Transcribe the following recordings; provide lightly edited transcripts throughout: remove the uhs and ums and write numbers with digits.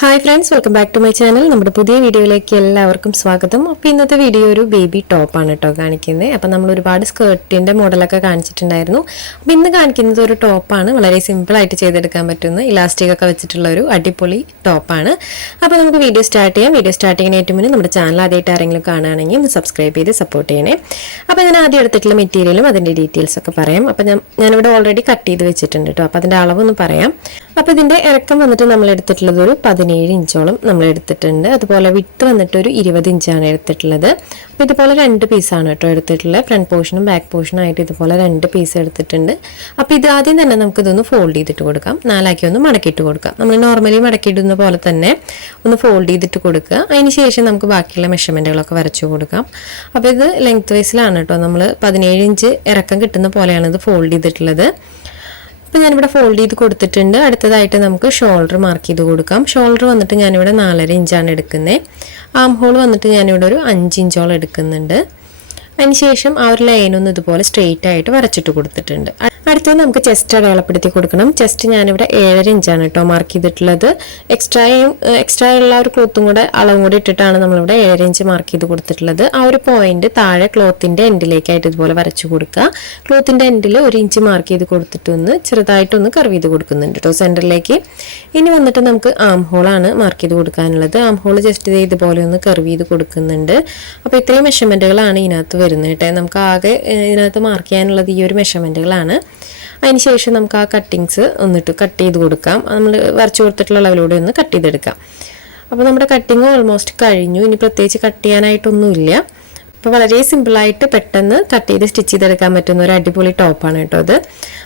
Hi friends, welcome back to my channel. നമ്മുടെ പുതിയ വീഡിയോയിലേക്ക് എല്ലാവർക്കും സ്വാഗതം. അപ്പോൾ ഇന്നത്തെ വീഡിയോ ഒരു ബേബി ടോപ്പാണ് കേട്ടോ കാണിക്കുന്നത്. അപ്പോൾ നമ്മൾ ഒരുപാട് സ്കേർട്ടിൻ്റെ മോഡലൊക്കെ കാണിച്ചിട്ടുണ്ടായിരുന്നു. അപ്പോൾ ഇന്ന് കാണിക്കുന്നത് ഒരു ടോപ്പാണ്. വളരെ സിമ്പിളായിട്ട് ചെയ്തെടുക്കാൻ പറ്റുന്ന ഇലാസ്റ്റിക് ഒക്കെ വെച്ചിട്ടുള്ള ഒരു അടിപൊളി ടോപ്പാണ്. അപ്പോൾ നമുക്ക് വീഡിയോ സ്റ്റാർട്ട് ചെയ്യാം. വീഡിയോ സ്റ്റാർട്ട് ചെയ്യുന്ന ഏറ്റവും മുന്നേ നമ്മുടെ ചാനൽ ആദ്യമായിട്ട് ആരെങ്കിലും കാണുകയാണെങ്കിൽ ഒന്ന് സബ്സ്ക്രൈബ് ചെയ്ത് സപ്പോർട്ട് ചെയ്യണേ. അപ്പോൾ ഞാൻ ആദ്യം എടുത്തിട്ടുള്ള മെറ്റീരിയലും അതിൻ്റെ ഡീറ്റെയിൽസൊക്കെ പറയാം. അപ്പോൾ ഞാനിവിടെ ഓൾറെഡി കട്ട് ചെയ്ത് വെച്ചിട്ടുണ്ട് കേട്ടോ. അപ്പോൾ അതിൻ്റെ അളവൊന്ന് പറയാം. അപ്പോൾ ഇതിൻ്റെ ഇറക്കം വന്നിട്ട് നമ്മൾ എടുത്തിട്ടുള്ളത് ഒരു 17 ഇഞ്ചോളം നമ്മൾ എടുത്തിട്ടുണ്ട്. അതുപോലെ വിട്ട് വന്നിട്ട് ഒരു 20 ഇഞ്ചാണ് എടുത്തിട്ടുള്ളത്. അപ്പോൾ ഇതുപോലെ 2 പീസാണ് കേട്ടോ എടുത്തിട്ടുള്ളത്. ഫ്രണ്ട് പോർഷനും ബാക്ക് പോർഷനും ആയിട്ട് ഇതുപോലെ 2 പീസ് എടുത്തിട്ടുണ്ട്. അപ്പോൾ ഇത് ആദ്യം തന്നെ നമുക്കിതൊന്ന് ഫോൾഡ് ചെയ്തിട്ട് കൊടുക്കാം. 4 ഒന്ന് മടക്കിയിട്ട് കൊടുക്കാം. നമ്മൾ നോർമലി മടക്കിയിടുന്ന പോലെ തന്നെ ഒന്ന് ഫോൾഡ് ചെയ്തിട്ട് കൊടുക്കുക. അതിന് ശേഷം നമുക്ക് ബാക്കിയുള്ള മെഷർമെൻറ്റുകളൊക്കെ വരച്ചു കൊടുക്കാം. അപ്പോൾ ഇത് ലെങ്ത് വൈസിലാണ് കേട്ടോ. നമ്മൾ 17 ഇഞ്ച് ഇറക്കം കിട്ടുന്ന പോലെയാണ് ഇത് ഫോൾഡ് ചെയ്തിട്ടുള്ളത്. അപ്പോൾ ഞാനിവിടെ ഫോൾഡ് ചെയ്ത് കൊടുത്തിട്ടുണ്ട്. അടുത്തതായിട്ട് നമുക്ക് ഷോൾഡർ മാർക്ക് ചെയ്ത് കൊടുക്കാം. ഷോൾഡർ വന്നിട്ട് ഞാനിവിടെ 4.5 ഇഞ്ചാണ് എടുക്കുന്നത്. ആം ഹോൾ വന്നിട്ട് ഞാനിവിടെ ഒരു 5 ഇഞ്ചോളം എടുക്കുന്നുണ്ട്. അതിനുശേഷം ആ ഒരു ലൈനൊന്നും ഇതുപോലെ സ്ട്രെയിറ്റ് ആയിട്ട് വരച്ചിട്ട് കൊടുത്തിട്ടുണ്ട്. അടുത്തത് നമുക്ക് ചെസ്റ്റ് അടയാളപ്പെടുത്തി കൊടുക്കണം. ചെസ്റ്റ് ഞാനിവിടെ 7.5 ഇഞ്ചാണ് കേട്ടോ മാർക്ക് ചെയ്തിട്ടുള്ളത്. എക്സ്ട്രാ ഉള്ള ഒരു ക്ലോത്തും കൂടെ അളവും കൂടെ ഇട്ടിട്ടാണ് നമ്മളിവിടെ 7 ഇഞ്ച് മാർക്ക് ചെയ്ത് കൊടുത്തിട്ടുള്ളത്. ആ ഒരു പോയിന്റ് താഴെ ക്ലോത്തിന്റെ എൻഡിലേക്കായിട്ട് ഇതുപോലെ വരച്ചു കൊടുക്കുക. ക്ലോത്തിന്റെ എൻഡിൽ 1 ഇഞ്ച് മാർക്ക് ചെയ്ത് കൊടുത്തിട്ടൊന്ന് ചെറുതായിട്ടൊന്ന് കർവ് ചെയ്ത് കൊടുക്കുന്നുണ്ട് കേട്ടോ സെന്ററിലേക്ക്. ഇനി വന്നിട്ട് നമുക്ക് ആം ഹോളാണ് മാർക്ക് ചെയ്ത് കൊടുക്കാനുള്ളത്. ആം ഹോൾ ജസ്റ്റ് ഇതുപോലെ ഒന്ന് കർവ് ചെയ്ത് കൊടുക്കുന്നുണ്ട്. അപ്പോൾ ഇത്രയും മെഷർമെന്റുകളാണ് ഇതിനകത്ത് വരുന്നത് കേട്ടോ. നമുക്ക് ആകെ ഇതിനകത്ത് മാർക്ക് ചെയ്യാനുള്ളത് ഈ ഒരു മെഷർമെന്റുകളാണ്. അതിനുശേഷം നമുക്ക് ആ കട്ടിങ്സ് ഒന്നിട്ട് കട്ട് ചെയ്ത് കൊടുക്കാം. നമ്മൾ വരച്ചു കൊടുത്തിട്ടുള്ള അളവിലൂടെ ഒന്ന് കട്ട് ചെയ്തെടുക്കാം. അപ്പോൾ നമ്മുടെ കട്ടിങ് ഓൾമോസ്റ്റ് കഴിഞ്ഞു. ഇനി പ്രത്യേകിച്ച് കട്ട് ചെയ്യാനായിട്ടൊന്നുമില്ല. അപ്പോൾ വളരെ സിമ്പിളായിട്ട് പെട്ടെന്ന് കട്ട് ചെയ്ത് സ്റ്റിച്ച് ചെയ്തെടുക്കാൻ പറ്റുന്ന ഒരു അടിപൊളി ടോപ്പാണ് കേട്ടോ അത്.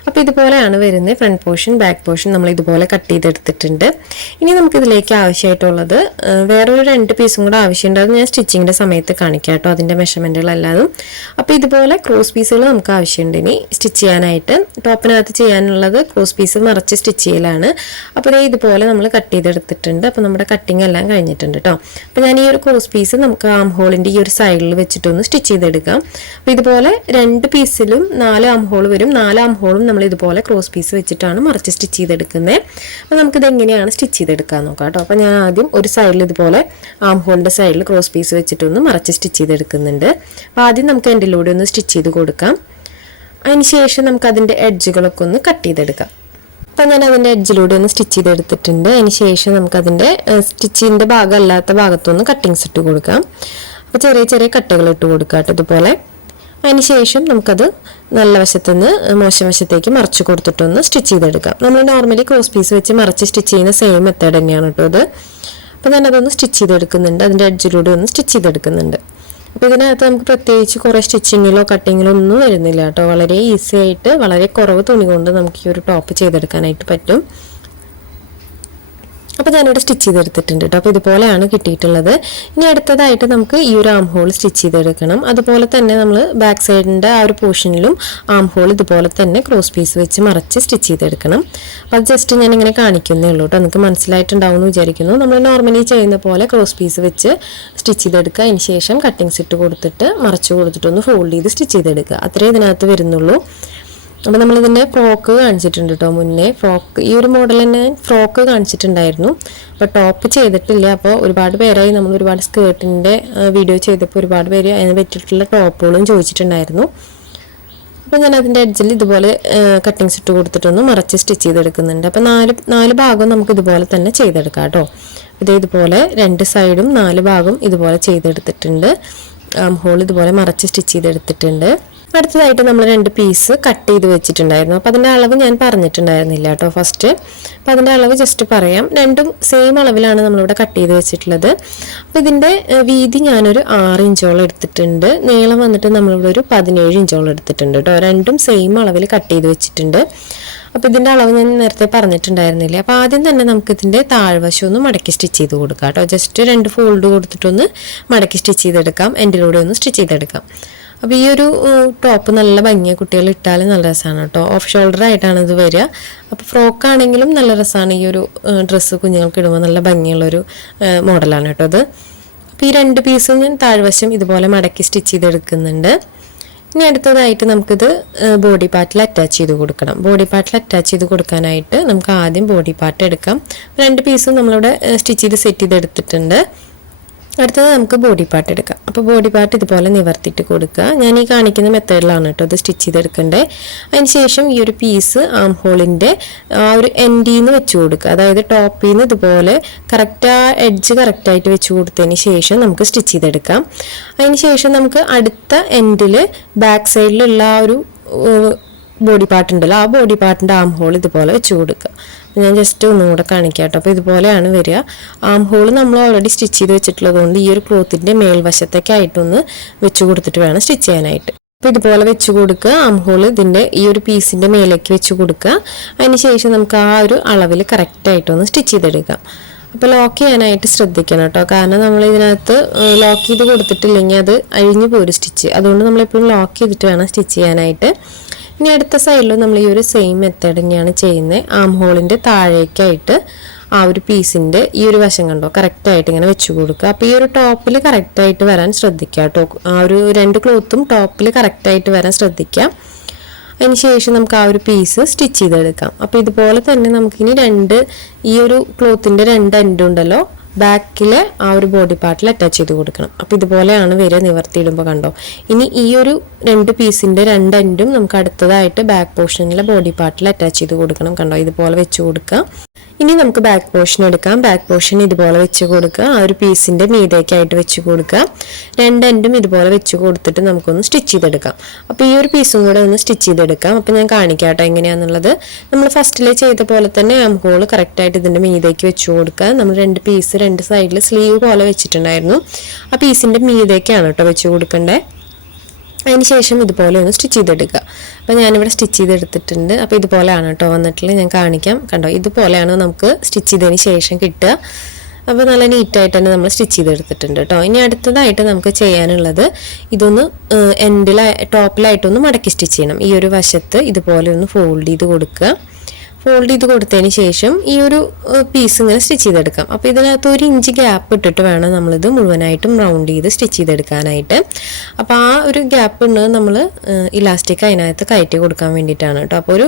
അപ്പോൾ ഇതുപോലെയാണ് വരുന്നത്. ഫ്രണ്ട് പോർഷൻ ബാക്ക് പോർഷൻ നമ്മൾ ഇതുപോലെ കട്ട് ചെയ്തെടുത്തിട്ടുണ്ട്. ഇനി നമുക്കിതിലേക്ക് ആവശ്യമായിട്ടുള്ളത് വേറൊരു 2 പീസും കൂടെ ആവശ്യമുണ്ട്. അത് ഞാൻ സ്റ്റിച്ചിങ്ങിൻ്റെ സമയത്ത് കാണിക്കാം കേട്ടോ, അതിൻ്റെ മെഷർമെൻറ്റുകളല്ലാതും. അപ്പോൾ ഇതുപോലെ ക്രോസ് പീസുകൾ നമുക്ക് ആവശ്യമുണ്ട് ഇനി സ്റ്റിച്ച് ചെയ്യാനായിട്ട്. ടോപ്പിനകത്ത് ചെയ്യാനുള്ളത് ക്രോസ് പീസ് മറച്ച് സ്റ്റിച്ച് ചെയ്യലാണ്. അപ്പോൾ ഇതുപോലെ നമ്മൾ കട്ട് ചെയ്തെടുത്തിട്ടുണ്ട്. അപ്പോൾ നമ്മുടെ കട്ടിങ് എല്ലാം കഴിഞ്ഞിട്ടുണ്ട് കേട്ടോ. അപ്പോൾ ഞാൻ ഈ ഒരു ക്രോസ് പീസ് നമുക്ക് ആം ഹോളിൻ്റെ ഈ ഒരു സൈഡിൽ വെച്ചിട്ട് ഒന്ന് സ്റ്റിച്ച് ചെയ്തെടുക്കാം. അപ്പോൾ ഇതുപോലെ 2 പീസിലും 4 ആം ഹോൾ വരും. 4 ആം ഹോളും നമ്മൾ ഇതുപോലെ ക്രോസ് പീസ് വെച്ചിട്ടാണ് മറിച്ച് സ്റ്റിച്ച് ചെയ്തെടുക്കുന്നത്. അപ്പോൾ നമുക്കിത് എങ്ങനെയാണ് സ്റ്റിച്ച് ചെയ്തെടുക്കാൻ നോക്കാം കേട്ടോ. അപ്പോൾ ഞാൻ ആദ്യം ഒരു സൈഡിൽ ഇതുപോലെ ആം ഹോളിൻ്റെ സൈഡിൽ ക്രോസ് പീസ് വെച്ചിട്ടൊന്ന് മറിച്ച് സ്റ്റിച്ച് ചെയ്തെടുക്കുന്നുണ്ട്. അപ്പോൾ ആദ്യം നമുക്ക് എൻഡിലൂടെ ഒന്ന് സ്റ്റിച്ച് ചെയ്ത് കൊടുക്കാം. അതിനുശേഷം നമുക്ക് അതിൻ്റെ എഡ്ജുകളൊക്കെ ഒന്ന് കട്ട് ചെയ്തെടുക്കാം. അപ്പോൾ ഞാൻ അതിൻ്റെ എഡ്ജിലൂടെ ഒന്ന് സ്റ്റിച്ച് ചെയ്തെടുത്തിട്ടുണ്ട്. അതിന് ശേഷം നമുക്കതിൻ്റെ സ്റ്റിച്ചിൻ്റെ ഭാഗം അല്ലാത്ത ഭാഗത്തൊന്ന് കട്ടിങ്സ് ഇട്ട് കൊടുക്കാം. അപ്പോൾ ചെറിയ ചെറിയ കട്ടുകൾ ഇട്ട് കൊടുക്കുക കേട്ടോ ഇതുപോലെ. അതിന് ശേഷം നമുക്കത് നല്ല വശത്തുനിന്ന് മോശം വശത്തേക്ക് മറിച്ച് കൊടുത്തിട്ടൊന്ന് സ്റ്റിച്ച് ചെയ്തെടുക്കാം. നമ്മൾ നോർമലി ക്രോസ് പീസ് വെച്ച് മറിച്ച് സ്റ്റിച്ച് ചെയ്യുന്ന സെയിം മെത്തേഡ് തന്നെയാണ് കേട്ടോ ഇത്. അപ്പോൾ ഞാനതൊന്ന് സ്റ്റിച്ച് ചെയ്തെടുക്കുന്നുണ്ട്. അതിൻ്റെ എഡ്ജിലൂടെ ഒന്ന് സ്റ്റിച്ച് ചെയ്തെടുക്കുന്നുണ്ട്. അപ്പോൾ ഇതിനകത്ത് നമുക്ക് പ്രത്യേകിച്ച് കുറേ സ്റ്റിച്ചിങ്ങിലോ കട്ടിങ്ങിലോ ഒന്നും വരുന്നില്ല കേട്ടോ. വളരെ ഈസി ആയിട്ട് വളരെ കുറവ് തുണി കൊണ്ട് നമുക്ക് ഈ ഒരു ടോപ്പ് ചെയ്തെടുക്കാനായിട്ട് പറ്റും. അപ്പോൾ ഞാനിവിടെ സ്റ്റിച്ച് ചെയ്തെടുത്തിട്ടുണ്ട് കേട്ടോ. അപ്പോൾ ഇതുപോലെയാണ് കിട്ടിയിട്ടുള്ളത്. ഇനി അടുത്തതായിട്ട് നമുക്ക് ഈ ഒരു ആം ഹോൾ സ്റ്റിച്ച് ചെയ്തെടുക്കണം. അതുപോലെ തന്നെ നമ്മൾ ബാക്ക് സൈഡിൻ്റെ ആ ഒരു പോർഷനിലും ആം ഹോൾ ഇതുപോലെ തന്നെ ക്രോസ് പീസ് വെച്ച് മറച്ച് സ്റ്റിച്ച് ചെയ്തെടുക്കണം. അപ്പോൾ അത് ജസ്റ്റ് ഞാനിങ്ങനെ കാണിക്കുന്നേ ഉള്ളൂ കേട്ടോ. നിങ്ങൾക്ക് മനസ്സിലായിട്ടുണ്ടാവുമെന്ന് വിചാരിക്കുന്നു. നമ്മൾ നോർമലി ചെയ്യുന്ന പോലെ ക്രോസ് പീസ് വെച്ച് സ്റ്റിച്ച് ചെയ്തെടുക്കുക. അതിന് ശേഷം കട്ടിങ്സ് ഇട്ട് കൊടുത്തിട്ട് മറച്ച് കൊടുത്തിട്ടൊന്ന് ഫോൾഡ് ചെയ്ത് സ്റ്റിച്ച് ചെയ്തെടുക്കുക. അത്രേ ഇതിനകത്ത് വരുന്നുള്ളൂ. അപ്പോൾ നമ്മളിതിൻ്റെ ഫ്രോക്ക് കാണിച്ചിട്ടുണ്ട് കേട്ടോ മുന്നേ. ഈ ഒരു മോഡൽ തന്നെ ഫ്രോക്ക് കാണിച്ചിട്ടുണ്ടായിരുന്നു. അപ്പോൾ ടോപ്പ് ചെയ്തിട്ടില്ല. അപ്പോൾ ഒരുപാട് പേരായി നമ്മൾ ഒരുപാട് സ്കേർട്ടിൻ്റെ വീഡിയോ ചെയ്തപ്പോൾ ഒരുപാട് പേര് അതിന് പറ്റിയിട്ടുള്ള ടോപ്പുകളും ചോദിച്ചിട്ടുണ്ടായിരുന്നു. അപ്പോൾ ഞാൻ അതിൻ്റെ എഡ്ജിൽ ഇതുപോലെ കട്ടിങ്സ് ഇട്ട് കൊടുത്തിട്ടൊന്ന് മറച്ച് സ്റ്റിച്ച് ചെയ്തെടുക്കുന്നുണ്ട്. അപ്പോൾ നാല് ഭാഗം നമുക്ക് ഇതുപോലെ തന്നെ ചെയ്തെടുക്കാം കേട്ടോ. ഇതുപോലെ 2 സൈഡും 4 ഭാഗം ഇതുപോലെ ചെയ്തെടുത്തിട്ടുണ്ട്. ആം ഹോൾ ഇതുപോലെ മറച്ച് സ്റ്റിച്ച് ചെയ്തെടുത്തിട്ടുണ്ട്. അടുത്തതായിട്ട് നമ്മൾ 2 പീസ് കട്ട് ചെയ്ത് വെച്ചിട്ടുണ്ടായിരുന്നു. അപ്പോൾ അതിൻ്റെ അളവ് ഞാൻ പറഞ്ഞിട്ടുണ്ടായിരുന്നില്ല കേട്ടോ ഫസ്റ്റ്. അപ്പോൾ അതിൻ്റെ അളവ് ജസ്റ്റ് പറയാം. രണ്ടും സെയിം അളവിലാണ് നമ്മളിവിടെ കട്ട് ചെയ്ത് വെച്ചിട്ടുള്ളത്. അപ്പോൾ ഇതിൻ്റെ വീതി ഞാനൊരു 6 ഇഞ്ചോളം എടുത്തിട്ടുണ്ട്. നീളം വന്നിട്ട് നമ്മളിവിടെ ഒരു 17 ഇഞ്ചോളം എടുത്തിട്ടുണ്ട് കേട്ടോ. രണ്ടും സെയിം അളവിൽ കട്ട് ചെയ്ത് വെച്ചിട്ടുണ്ട്. അപ്പോൾ ഇതിൻ്റെ അളവ് ഞാൻ നേരത്തെ പറഞ്ഞിട്ടുണ്ടായിരുന്നില്ല. അപ്പോൾ ആദ്യം തന്നെ നമുക്കിതിൻ്റെ താഴ്വശം ഒന്ന് മടക്കി സ്റ്റിച്ച് ചെയ്ത് കൊടുക്കാം കേട്ടോ. ജസ്റ്റ് 2 ഫോൾഡ് കൊടുത്തിട്ടൊന്ന് മടക്കി സ്റ്റിച്ച് ചെയ്തെടുക്കാം. എൻഡിലൂടെ ഒന്ന് സ്റ്റിച്ച് ചെയ്തെടുക്കാം. അപ്പോൾ ഈ ഒരു ടോപ്പ് നല്ല ഭംഗിയാണ്. കുട്ടികൾ ഇട്ടാലും നല്ല രസമാണ് കേട്ടോ. ഓഫ് ഷോൾഡർ ആയിട്ടാണ് ഇത് വരിക. അപ്പോൾ ഫ്രോക്കാണെങ്കിലും നല്ല രസമാണ്. ഈ ഒരു ഡ്രസ്സ് കുഞ്ഞുങ്ങൾക്ക് ഇടുമ്പോൾ നല്ല ഭംഗിയുള്ളൊരു മോഡലാണ് കേട്ടോ ഇത്. അപ്പോൾ ഈ 2 പീസും ഞാൻ താഴ്വശം ഇതുപോലെ മടക്കി സ്റ്റിച്ച് ചെയ്തെടുക്കുന്നുണ്ട്. ഇനി അടുത്തതായിട്ട് നമുക്കിത് ബോഡി പാർട്ടിൽ അറ്റാച്ച് ചെയ്ത് കൊടുക്കണം. ബോഡി പാർട്ടിൽ അറ്റാച്ച് ചെയ്ത് കൊടുക്കാനായിട്ട് നമുക്ക് ആദ്യം ബോഡി പാർട്ട് എടുക്കാം. 2 പീസും നമ്മളിവിടെ സ്റ്റിച്ച് ചെയ്ത് സെറ്റ് ചെയ്തെടുത്തിട്ടുണ്ട്. അടുത്തത് നമുക്ക് ബോഡി പാർട്ട് എടുക്കാം. അപ്പോൾ ബോഡി പാർട്ട് ഇതുപോലെ നിവർത്തിയിട്ട് കൊടുക്കുക. ഞാൻ ഈ കാണിക്കുന്ന മെത്തേഡിലാണ് കേട്ടോ ഇത് സ്റ്റിച്ച് ചെയ്തെടുക്കേണ്ടത്. അതിനുശേഷം ഈ ഒരു പീസ് ആം ഹോളിൻ്റെ ആ ഒരു എൻഡിൽ നിന്ന് വെച്ച് കൊടുക്കുക. അതായത് ടോപ്പിൽ നിന്ന് ഇതുപോലെ കറക്റ്റ് ആ എഡ്ജ് കറക്റ്റായിട്ട് വെച്ച് കൊടുത്തതിന് ശേഷം നമുക്ക് സ്റ്റിച്ച് ചെയ്തെടുക്കാം. അതിന് ശേഷം നമുക്ക് അടുത്ത എൻഡിൽ ബാക്ക് സൈഡിലുള്ള ആ ഒരു ബോഡി പാർട്ട് ഉണ്ടല്ലോ, ആ ബോഡി പാർട്ടിൻ്റെ ആം ഹോൾ ഇതുപോലെ വെച്ച് കൊടുക്കുക. ഞാൻ ജസ്റ്റ് ഒന്നും കൂടെ കാണിക്കാം കേട്ടോ. അപ്പോൾ ഇതുപോലെയാണ് വരിക. ആം ഹോൾ നമ്മൾ ഓൾറെഡി സ്റ്റിച്ച് ചെയ്ത് വെച്ചിട്ടുള്ളത് കൊണ്ട് ഈ ഒരു ക്ലോത്തിൻ്റെ മേൽവശത്തേക്കായിട്ടൊന്ന് വെച്ച് കൊടുത്തിട്ട് വേണം സ്റ്റിച്ച് ചെയ്യാനായിട്ട്. അപ്പോൾ ഇതുപോലെ വെച്ച് കൊടുക്കുക. ആം ഹോൾ ഇതിൻ്റെ ഈ ഒരു പീസിൻ്റെ മേലേക്ക് വെച്ച് കൊടുക്കുക. അതിന് ശേഷം നമുക്ക് ആ ഒരു അളവിൽ കറക്റ്റായിട്ടൊന്ന് സ്റ്റിച്ച് ചെയ്തെടുക്കാം. അപ്പോൾ ലോക്ക് ചെയ്യാനായിട്ട് ശ്രദ്ധിക്കണം കേട്ടോ. കാരണം നമ്മൾ ഇതിനകത്ത് ലോക്ക് ചെയ്ത് കൊടുത്തിട്ടില്ലെങ്കിൽ അത് അഴിഞ്ഞു പോരും സ്റ്റിച്ച്. അതുകൊണ്ട് നമ്മളെപ്പോഴും ലോക്ക് ചെയ്തിട്ട് വേണം സ്റ്റിച്ച് ചെയ്യാനായിട്ട്. ഇനി അടുത്ത സൈഡിലും നമ്മൾ ഈ ഒരു സെയിം മെത്തേഡ് തന്നെയാണ് ചെയ്യുന്നത്. ആം ഹോളിൻ്റെ താഴേക്കായിട്ട് ആ ഒരു പീസിൻ്റെ ഈ ഒരു വശം കണ്ടോ കറക്റ്റായിട്ട് ഇങ്ങനെ വെച്ച് കൊടുക്കുക. അപ്പോൾ ഈ ഒരു ടോപ്പിൽ കറക്റ്റായിട്ട് വരാൻ ശ്രദ്ധിക്കുക കേട്ടോ. ആ ഒരു 2 ക്ലോത്തും ടോപ്പിൽ കറക്റ്റായിട്ട് വരാൻ ശ്രദ്ധിക്കുക. അതിന് ശേഷം നമുക്ക് ആ ഒരു പീസ് സ്റ്റിച്ച് ചെയ്തെടുക്കാം. അപ്പോൾ ഇതുപോലെ തന്നെ നമുക്കിനി ഈ ഒരു ക്ലോത്തിൻ്റെ 2 എൻഡ് ഉണ്ടല്ലോ ബാക്കിലെ ആ ഒരു ബോഡി പാർട്ടിൽ അറ്റാച്ച് ചെയ്ത് കൊടുക്കണം. അപ്പോൾ ഇതുപോലെയാണ് വരെ നിവർത്തിയിടുമ്പോൾ കണ്ടോ. ഇനി ഈ ഒരു 2 പീസിൻ്റെ 2 എൻഡും നമുക്ക് അടുത്തതായിട്ട് ബാക്ക് പോർഷനിലെ ബോഡി പാർട്ടിൽ അറ്റാച്ച് ചെയ്ത് കൊടുക്കണം. കണ്ടോ ഇതുപോലെ വെച്ച് കൊടുക്കുക. ഇനി നമുക്ക് ബാക്ക് പോർഷൻ എടുക്കാം. ബാക്ക് പോർഷൻ ഇതുപോലെ വെച്ച് കൊടുക്കുക. ആ ഒരു പീസിൻ്റെ മീതേക്കായിട്ട് വെച്ച് കൊടുക്കുക. 2 എൻഡും ഇതുപോലെ വെച്ച് കൊടുത്തിട്ട് നമുക്കൊന്ന് സ്റ്റിച്ച് ചെയ്തെടുക്കാം. അപ്പോൾ ഈ ഒരു പീസും കൂടെ ഒന്ന് സ്റ്റിച്ച് ചെയ്തെടുക്കാം. അപ്പോൾ ഞാൻ കാണിക്കാം കേട്ടോ എങ്ങനെയാണെന്നുള്ളത്. നമ്മൾ ഫസ്റ്റിലെ ചെയ്ത പോലെ തന്നെ ആം ഹോൾ കറക്റ്റായിട്ട് ഇതിൻ്റെ മീതേക്ക് വെച്ച് കൊടുക്കുക. നമ്മൾ 2 പീസ് 2 സൈഡിൽ സ്ലീവ് പോലെ വെച്ചിട്ടുണ്ടായിരുന്നു. ആ പീസിൻ്റെ മീതേക്കാണ് കേട്ടോ വെച്ച് കൊടുക്കേണ്ടത്. അതിന് ശേഷം ഇതുപോലെ ഒന്ന് സ്റ്റിച്ച് ചെയ്തെടുക്കുക. അപ്പോൾ ഞാനിവിടെ സ്റ്റിച്ച് ചെയ്തെടുത്തിട്ടുണ്ട്. അപ്പോൾ ഇതുപോലെയാണ് കേട്ടോ വന്നിട്ടുള്ളത്. ഞാൻ കാണിക്കാം. കണ്ടോ ഇതുപോലെയാണ് നമുക്ക് സ്റ്റിച്ച് ചെയ്തതിന് ശേഷം കിട്ടുക. അപ്പോൾ നല്ല നീറ്റായിട്ട് തന്നെ നമ്മൾ സ്റ്റിച്ച് ചെയ്തെടുത്തിട്ടുണ്ട് കേട്ടോ. ഇനി അടുത്തതായിട്ട് നമുക്ക് ചെയ്യാനുള്ളത് ഇതൊന്ന് ടോപ്പിലായിട്ടൊന്ന് മടക്കി സ്റ്റിച്ച് ചെയ്യണം. ഈ ഒരു വശത്ത് ഇതുപോലെ ഒന്ന് ഫോൾഡ് ചെയ്ത് കൊടുക്കുക. ഫോൾഡ് ചെയ്ത് കൊടുത്തതിന് ശേഷം ഈ ഒരു പീസ് ഇങ്ങനെ സ്റ്റിച്ച് ചെയ്തെടുക്കാം. അപ്പോൾ ഇതിനകത്ത് 1 ഇഞ്ച് ഗ്യാപ്പ് ഇട്ടിട്ട് വേണം നമ്മളിത് മുഴുവനായിട്ടും റൗണ്ട് ചെയ്ത് സ്റ്റിച്ച് ചെയ്തെടുക്കാനായിട്ട്. അപ്പോൾ ആ ഒരു ഗ്യാപ്പ് ഉണ്ട് നമ്മൾ ഇലാസ്റ്റിക് അതിനകത്ത് കയറ്റി കൊടുക്കാൻ വേണ്ടിയിട്ടാണ് കേട്ടോ. അപ്പോൾ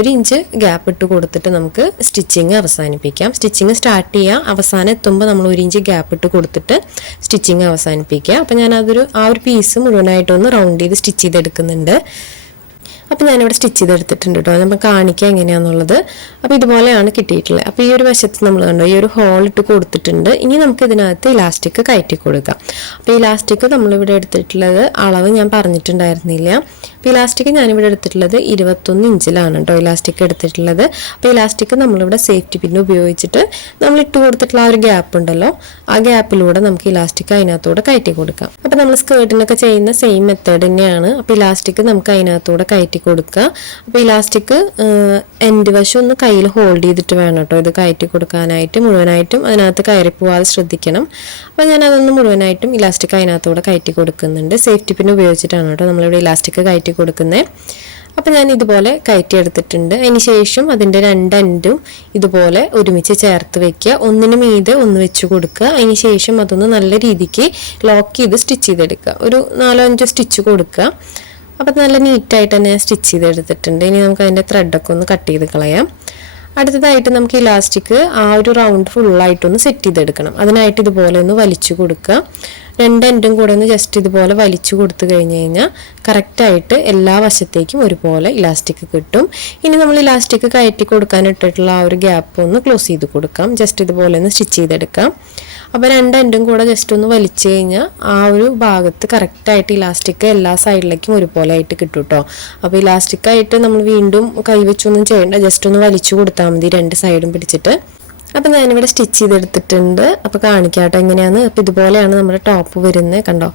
1 ഇഞ്ച് ഗ്യാപ്പ് ഇട്ട് കൊടുത്തിട്ട് നമുക്ക് സ്റ്റിച്ചിങ് അവസാനിപ്പിക്കാം. സ്റ്റിച്ചിങ് സ്റ്റാർട്ട് ചെയ്യാം. അവസാനം എത്തുമ്പോൾ നമ്മൾ 1 ഇഞ്ച് ഗ്യാപ്പ് ഇട്ട് കൊടുത്തിട്ട് സ്റ്റിച്ചിങ് അവസാനിപ്പിക്കുക. അപ്പോൾ ഞാൻ ആ ഒരു പീസ് മുഴുവനായിട്ടൊന്ന് റൗണ്ട് ചെയ്ത് സ്റ്റിച്ച് ചെയ്തെടുക്കുന്നുണ്ട്. അപ്പോൾ ഞാനിവിടെ സ്റ്റിച്ച് ചെയ്തെടുത്തിട്ടുണ്ട് കേട്ടോ. നമ്മൾ കാണിക്കുക എങ്ങനെയാണെന്നുള്ളത്. അപ്പോൾ ഇതുപോലെയാണ് കിട്ടിയിട്ടുള്ളത്. അപ്പോൾ ഈ ഒരു വശത്ത് നമ്മൾ കണ്ടോ ഈ ഒരു ഹോൾ ഇട്ട് കൊടുത്തിട്ടുണ്ട്. ഇനി നമുക്ക് ഇതിനകത്ത് ഇലാസ്റ്റിക് കയറ്റി കൊടുക്കാം. അപ്പോൾ ഇലാസ്റ്റിക് നമ്മളിവിടെ എടുത്തിട്ടുള്ളത് അളവ് ഞാൻ പറഞ്ഞിട്ടുണ്ടായിരുന്നില്ല. അപ്പോൾ ഇലാസ്റ്റിക് ഞാനിവിടെ എടുത്തിട്ടുള്ളത് 21 ഇഞ്ചിലാണ് കേട്ടോ ഇലാസ്റ്റിക് എടുത്തിട്ടുള്ളത്. അപ്പോൾ ഇലാസ്റ്റിക് നമ്മളിവിടെ സേഫ്റ്റി പിൻ ഉപയോഗിച്ചിട്ട് നമ്മൾ ഇട്ട് കൊടുത്തിട്ടുള്ള ആ ഒരു ഗ്യാപ്പ് ഉണ്ടല്ലോ, ആ ഗ്യാപ്പിലൂടെ നമുക്ക് ഇലാസ്റ്റിക് അതിനകത്തൂടെ കയറ്റി കൊടുക്കാം. അപ്പോൾ നമ്മൾ സ്കേർട്ടിനൊക്കെ ചെയ്യുന്ന സെയിം മെത്തേഡ് തന്നെയാണ്. അപ്പോൾ ഇലാസ്റ്റിക് നമുക്ക് അതിനകത്തൂടെ കയറ്റി കൊടുക്കുക. അപ്പോൾ ഇലാസ്റ്റിക് എൻഡ് വശം ഒന്ന് കയ്യിൽ ഹോൾഡ് ചെയ്തിട്ട് വേണം കേട്ടോ ഇത് കയറ്റി കൊടുക്കാനായിട്ട്. മുഴുവനായിട്ടും അതിനകത്ത് കയറി പോവാതെ ശ്രദ്ധിക്കണം. അപ്പോൾ ഞാൻ അതൊന്ന് മുഴുവനായിട്ടും ഇലാസ്റ്റിക് അതിനകത്തൂടെ കയറ്റി കൊടുക്കുന്നുണ്ട്. സേഫ്റ്റി പിൻ ഉപയോഗിച്ചിട്ടാണ് കേട്ടോ നമ്മളിവിടെ ഇലാസ്റ്റിക് കയറ്റി കൊടുക്കുന്നത്. അപ്പോൾ ഞാൻ ഇതുപോലെ കയറ്റി എടുത്തിട്ടുണ്ട്. അതിന് ശേഷം അതിൻ്റെ 2 എൻഡും ഇതുപോലെ ഒരുമിച്ച് ചേർത്ത് വെക്കുക. ഒന്നിന് മീതെ ഒന്ന് വെച്ച് കൊടുക്കുക. അതിന് ശേഷം അതൊന്ന് നല്ല രീതിക്ക് ലോക്ക് ചെയ്ത് സ്റ്റിച്ച് ചെയ്തെടുക്കുക. ഒരു 4-5 സ്റ്റിച്ച് കൊടുക്കുക. അപ്പോൾ നല്ല നീറ്റായിട്ട് തന്നെ ഞാൻ സ്റ്റിച്ച് ചെയ്തെടുത്തിട്ടുണ്ട്. ഇനി നമുക്ക് അതിൻ്റെ ത്രെഡൊക്കെ ഒന്ന് കട്ട് ചെയ്ത് കളയാം. അടുത്തതായിട്ട് നമുക്ക് ഇലാസ്റ്റിക് ആ ഒരു റൗണ്ട് ഫുള്ളായിട്ടൊന്ന് സെറ്റ് ചെയ്തെടുക്കണം. അതിനായിട്ട് ഇതുപോലെ ഒന്ന് വലിച്ചു കൊടുക്കുക. 2 എൻഡും കൂടെ ഒന്ന് ജസ്റ്റ് ഇതുപോലെ വലിച്ചു കൊടുത്തു കഴിഞ്ഞ് കഴിഞ്ഞാൽ കറക്റ്റായിട്ട് എല്ലാ വശത്തേക്കും ഒരുപോലെ ഇലാസ്റ്റിക് കിട്ടും. ഇനി നമ്മൾ ഇലാസ്റ്റിക് കയറ്റി കൊടുക്കാനിട്ടിട്ടുള്ള ആ ഒരു ഗ്യാപ്പ് ഒന്ന് ക്ലോസ് ചെയ്ത് കൊടുക്കാം. ജസ്റ്റ് ഇതുപോലെ ഒന്ന് സ്റ്റിച്ച് ചെയ്തെടുക്കാം. അപ്പോൾ 2 എൻഡും കൂടെ ജസ്റ്റ് ഒന്ന് വലിച്ചു കഴിഞ്ഞാൽ ആ ഒരു ഭാഗത്ത് കറക്റ്റായിട്ട് ഇലാസ്റ്റിക് എല്ലാ സൈഡിലേക്കും ഒരുപോലെ ആയിട്ട് കിട്ടും കേട്ടോ. അപ്പോൾ ഇലാസ്റ്റിക്കായിട്ട് നമ്മൾ വീണ്ടും കൈവച്ചൊന്നും ചെയ്യേണ്ട, ജസ്റ്റ് ഒന്ന് വലിച്ചു കൊടുത്താൽ മതി 2 സൈഡും പിടിച്ചിട്ട്. അപ്പം ഞാനിവിടെ സ്റ്റിച്ച് ചെയ്തെടുത്തിട്ടുണ്ട്. അപ്പോൾ കാണിക്കാം കേട്ടോ എങ്ങനെയാണ്. അപ്പോൾ ഇതുപോലെയാണ് നമ്മുടെ ടോപ്പ് വരുന്നത് കണ്ടോ.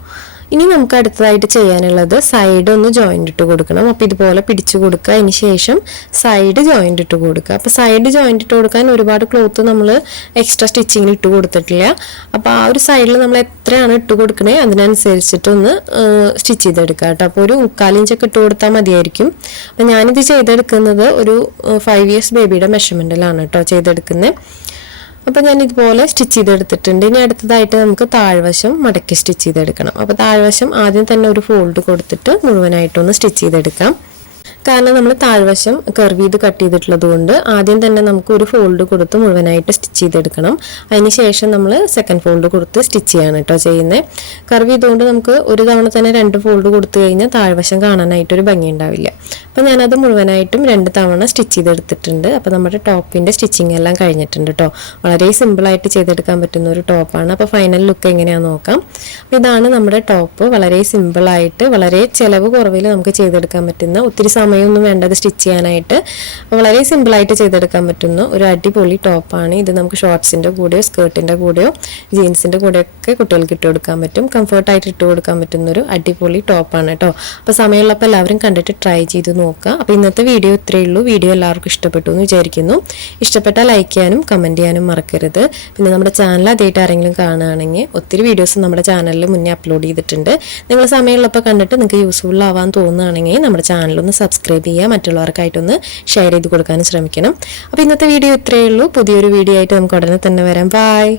ഇനി നമുക്ക് അടുത്തതായിട്ട് ചെയ്യാനുള്ളത് സൈഡ് ഒന്ന് ജോയിൻ്റ് ഇട്ട് കൊടുക്കണം. അപ്പോൾ ഇതുപോലെ പിടിച്ചു കൊടുക്കുക. അതിന് ശേഷം സൈഡ് ജോയിൻ്റ് ഇട്ട് കൊടുക്കുക. അപ്പോൾ സൈഡ് ജോയിൻ്റ് ഇട്ട് കൊടുക്കാൻ ഒരുപാട് ക്ലോത്ത് നമ്മൾ എക്സ്ട്രാ സ്റ്റിച്ചിങ്ങിൽ ഇട്ട് കൊടുത്തിട്ടില്ല. അപ്പോൾ ആ ഒരു സൈഡിൽ നമ്മൾ എത്രയാണ് ഇട്ട് കൊടുക്കണേ അതിനനുസരിച്ചിട്ടൊന്ന് സ്റ്റിച്ച് ചെയ്തെടുക്കുക കേട്ടോ. അപ്പോൾ ഒരു 3/4 ഇഞ്ചൊക്കെ ഇട്ട് കൊടുത്താൽ മതിയായിരിക്കും. അപ്പോൾ ഞാനിത് ചെയ്തെടുക്കുന്നത് ഒരു 5 ഇയേഴ്സ് ബേബിയുടെ മെഷർമെൻറ്റിലാണ് കേട്ടോ ചെയ്തെടുക്കുന്നത്. അപ്പോൾ ഞാൻ ഇതുപോലെ സ്റ്റിച്ച് ചെയ്തെടുത്തിട്ടുണ്ട്. ഇനി അടുത്തതായിട്ട് നമുക്ക് താഴ്വശം മടക്കി സ്റ്റിച്ച് ചെയ്തെടുക്കണം. അപ്പോൾ താഴ്വശം ആദ്യം തന്നെ ഒരു ഫോൾഡ് കൊടുത്തിട്ട് മുഴുവനായിട്ടൊന്ന് സ്റ്റിച്ച് ചെയ്തെടുക്കാം. കാരണം നമ്മൾ താഴ്വശം കർവ് ചെയ്ത് കട്ട് ചെയ്തിട്ടുള്ളത് കൊണ്ട് ആദ്യം തന്നെ നമുക്ക് ഒരു ഫോൾഡ് കൊടുത്ത് മുഴുവനായിട്ട് സ്റ്റിച്ച് ചെയ്തെടുക്കണം. അതിന് ശേഷം നമ്മൾ സെക്കൻഡ് ഫോൾഡ് കൊടുത്ത് സ്റ്റിച്ച് ചെയ്യാണ് കേട്ടോ ചെയ്യുന്നത്. കർവ് ചെയ്തുകൊണ്ട് നമുക്ക് ഒരു തവണ തന്നെ 2 ഫോൾഡ് കൊടുത്തു കഴിഞ്ഞാൽ താഴ്വശം കാണാനായിട്ടൊരു ഭംഗി ഉണ്ടാവില്ല. അപ്പോൾ ഞാനത് മുഴുവനായിട്ടും 2 തവണ സ്റ്റിച്ച് ചെയ്തെടുത്തിട്ടുണ്ട്. അപ്പോൾ നമ്മുടെ ടോപ്പിൻ്റെ സ്റ്റിച്ചിങ് എല്ലാം കഴിഞ്ഞിട്ടുണ്ട് കേട്ടോ. വളരെ സിമ്പിളായിട്ട് ചെയ്തെടുക്കാൻ പറ്റുന്ന ഒരു ടോപ്പാണ്. അപ്പോൾ ഫൈനൽ ലുക്ക് എങ്ങനെയാണെന്ന് നോക്കാം. അപ്പോൾ ഇതാണ് നമ്മുടെ ടോപ്പ്. വളരെ സിമ്പിളായിട്ട് വളരെ ചിലവ് കുറവിൽ നമുക്ക് ചെയ്തെടുക്കാൻ പറ്റുന്ന, ഒത്തിരി സമയമൊന്നും വേണ്ടത് സ്റ്റിച്ച് ചെയ്യാനായിട്ട്, വളരെ സിമ്പിളായിട്ട് ചെയ്തെടുക്കാൻ പറ്റുന്ന ഒരു അടിപൊളി ടോപ്പാണ് ഇത്. നമുക്ക് ഷോർട്സിൻ്റെ കൂടെയോ സ്കേർട്ടിൻ്റെ കൂടെയോ ജീൻസിൻ്റെ കൂടെയൊക്കെ കുട്ടികൾക്ക് ഇട്ട് കൊടുക്കാൻ പറ്റും. കംഫർട്ടായിട്ട് ഇട്ട് കൊടുക്കാൻ പറ്റുന്ന ഒരു അടിപൊളി ടോപ്പാണ് കേട്ടോ. അപ്പോൾ സമയമുള്ളപ്പോൾ എല്ലാവരും കണ്ടിട്ട് ട്രൈ ചെയ്ത് നോക്കുക. അപ്പോൾ ഇന്നത്തെ വീഡിയോ ഇത്രയേ ഉള്ളൂ. വീഡിയോ എല്ലാവർക്കും ഇഷ്ടപ്പെട്ടു എന്ന് വിചാരിക്കുന്നു. ഇഷ്ടപ്പെട്ടാൽ ലൈക്ക് ചെയ്യാനും കമൻറ്റ് ചെയ്യാനും മറക്കരുത്. പിന്നെ നമ്മുടെ ചാനൽ ആദ്യമായിട്ട് ആരെങ്കിലും കാണുകയാണെങ്കിൽ ഒത്തിരി വീഡിയോസ് നമ്മുടെ ചാനലിൽ മുന്നേ അപ്ലോഡ് ചെയ്തിട്ടുണ്ട്. നിങ്ങൾ സമയമുള്ളപ്പോൾ കണ്ടിട്ട് നിങ്ങൾക്ക് യൂസ്ഫുൾ ആവാൻ തോന്നുകയാണെങ്കിൽ നമ്മുടെ ചാനലൊന്ന് സബ്സ്ക്രൈബ് ചെയ്യുക, മറ്റുള്ളവർക്കായിട്ടൊന്ന് ഷെയർ ചെയ്ത് കൊടുക്കാനും ശ്രമിക്കണം. അപ്പോൾ ഇന്നത്തെ വീഡിയോ ഇത്രയേ ഉള്ളൂ. പുതിയൊരു വീഡിയോ ആയിട്ട് നമുക്ക് ഉടനെ തന്നെ വരാം. ബൈ.